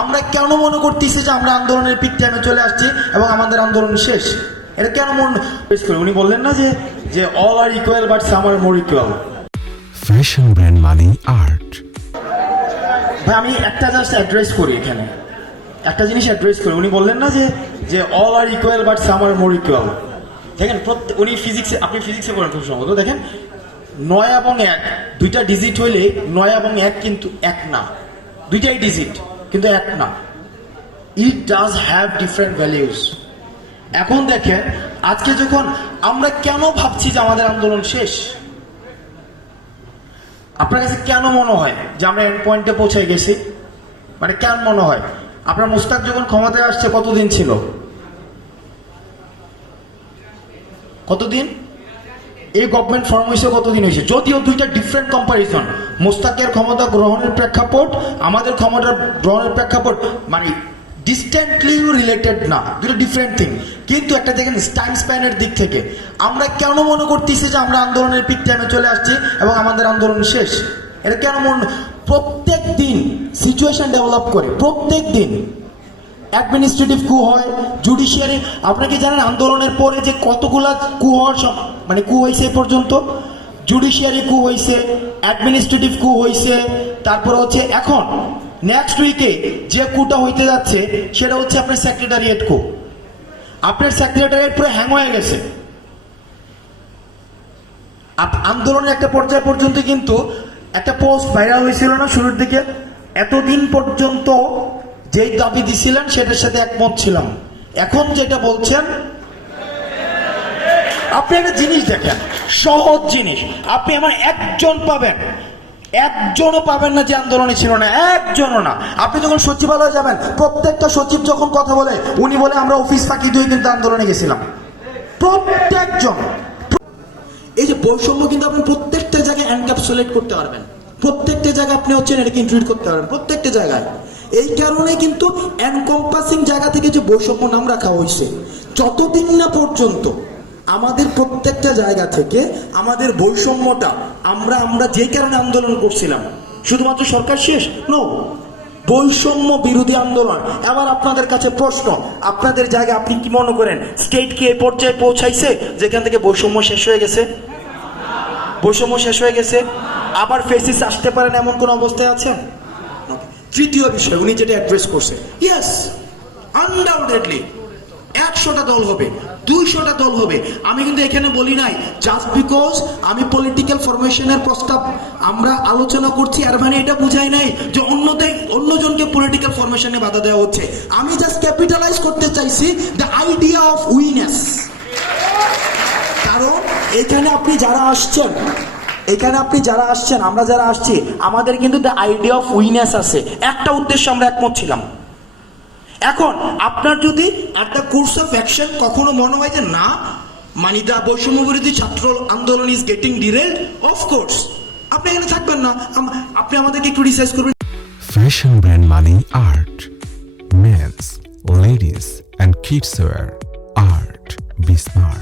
আমরা কেন মনে করতেছি যে আমরা আন্দোলনের পিক টাইমে চলে আসছি এবং আমাদের আন্দোলন শেষ? এটা কেন মনে করি? উনি বললেন না যে যে all are equal but some are more equal. Fashion brand মানে আর্ট। ভাই আমি একটা জাস্ট অ্যাড্রেস করি, এখানে একটা জিনিস অ্যাড্রেস করি। উনি বললেন না যে যে all are equal but some are more equal. দেখেন উনি ফিজিক্সে, আপনি ফিজিক্সে পড়েন খুব সম্ভবত। দেখেন 9 এবং 1 দুইটা ডিজিট হইলে 9 এবং 1 কিন্তু এক না, দুইটাই ডিজিট কিন্তু এক না। It does have different values. এখন দেখেন আজকে যখন আমরা কেন ভাবছি যে আমাদের আন্দোলন শেষ, আপনার কাছে কেন মনে হয় যে আমরা এন্ড পয়েন্টে পৌঁছে গেছি? মানে কেন মনে হয়? আপনার মুস্তাক যখন ক্ষমতায় আসছে কতদিন ছিল? কতদিন? এই গভর্নমেন্ট ফর্ম হয়েছে কতদিন হয়েছে? যদিও দুইটা ডিফারেন্ট কম্পারিজন, মুস্তাকের ক্ষমতা গ্রহণের প্রেক্ষাপট, আমাদের ক্ষমতা গ্রহণের প্রেক্ষাপট মানে ডিস্ট্যান্টলি রিলেটেড না, দুটো ডিফারেন্ট থিং। কিন্তু একটা দেখেন টাইম স্প্যানের দিক থেকে আমরা কেন মনে করতেছি যে আমরা আন্দোলনের পিক টাইমে চলে আসছি এবং আমাদের আন্দোলন শেষ? এটা কেন মনে? প্রত্যেক দিন সিচুয়েশন ডেভেলপ করে, প্রত্যেক দিন অ্যাডমিনিস্ট্রেটিভ কু হয়, জুডিশিয়ারি। আপনারা কি জানেন আন্দোলনের পরে যে কতগুলা কু হওয়ার মানে কু হয়েছে এ পর্যন্ত? জুডিশিয়ারি কু হয়েছে, অ্যাডমিনিস্ট্রেটিভ কু হয়েছে, তারপরে হচ্ছে এখন নেক্সট উইকে যে কুটা হইতে যাচ্ছে সেটা হচ্ছে আপনার সেক্রেটারিয়েট কু। আপনার সেক্রেটারিয়েট পুরো হ্যাং হয়ে গেছে। আন্দোলনের একটা পর্যায় পর্যন্ত কিন্তু একটা পোস্ট ভাইরাল হয়েছিল না শুরুর দিকে? এতদিন পর্যন্ত যেই দাবি দিছিলেন সেটার সাথে একমত ছিলাম, এখন যেটা বলছেন। আপনি একটা জিনিস দেখেন, সহজ জিনিস, আপনি আমার একজন পাবেন, একজনও পাবেন না যে আন্দোলনে ছিল না, একজনও না। আপনি যখন সচিবালয়ে যাবেন, প্রত্যেকটা সচিব যখন কথা বলে উনি বলে আমরা অফিস ফাঁকি দিয়ে কিন্তু আন্দোলনে গেছিলাম, প্রত্যেকজন। এই যে বৈষম্য কিন্তু আপনি প্রত্যেকটা জায়গায় এনক্যাপসুলেট করতে পারবেন, প্রত্যেকটা জায়গায় আপনি হচ্ছেন এটাকে ইনক্লুড করতে পারবেন, প্রত্যেকটা জায়গায়। এই কারণে কিন্তু এনকম্পাসিং জায়গা থেকে যে বৈষম্য নাম রাখা হয়েছে, যতদিন না পর্যন্ত আমাদের প্রত্যেকটা জায়গা থেকে আমাদের বৈষম্যটা আমরা যে কারণে আন্দোলন করছিলাম, শুধুমাত্র সরকার শেষ নো, বৈষম্য বিরোধী আন্দোলন। এবার আপনাদের কাছে প্রশ্ন, আপনাদের জায়গায় আপনি কি মনে করেন স্টেট কি এই পর্যায়ে পৌঁছাইছে যেখান থেকে বৈষম্য শেষ হয়ে গেছে? বৈষম্য শেষ হয়ে গেছে? আবার ফেসিস আসতে পারেন এমন কোন অবস্থায় আছেন? তৃতীয় বিষয় উনি যেটা অ্যাড্রেস করছে, ইয়েস আনডাউটেডলি 100টা দল হবে, 200টা দল হবে। আমি কিন্তু এখানে বলি নাই জাস্ট বিকজ আমি পলিটিক্যাল ফরমেশনের প্রস্তাব আমরা আলোচনা করছি আর মানে এটা বুঝাই নাই যে অন্যজনকে পলিটিক্যাল ফরমেশনে বাধা দেওয়া হচ্ছে। আমি জাস্ট ক্যাপিটালাইজ করতে চাইছি দ্য আইডিয়া অফ উইনেস। কারণ এখানে আপনি যারা আসছেন, আমরা যারা আসছি, আমাদের কিন্তু দ্য আইডিয়া অফ উইনেস আছে, একটা উদ্দেশ্য আমরা একমত ছিলাম। এখন আপনার যদি একটা কোর্স অফ অ্যাকশন কখনো মনে হয় যে না মানে দা বৈষম্য বিরোধী ছাত্র আন্দোলন ইজ গেটিং ডিরেলড, অফকোর্স আপনি এখানে থাকবেন না, আপনি আমাদেরকে ক্রিটিসাইজ করবেন। ফ্যাশন ব্র্যান্ড মানে art. Men's, ladies and kids wear. Art be smart.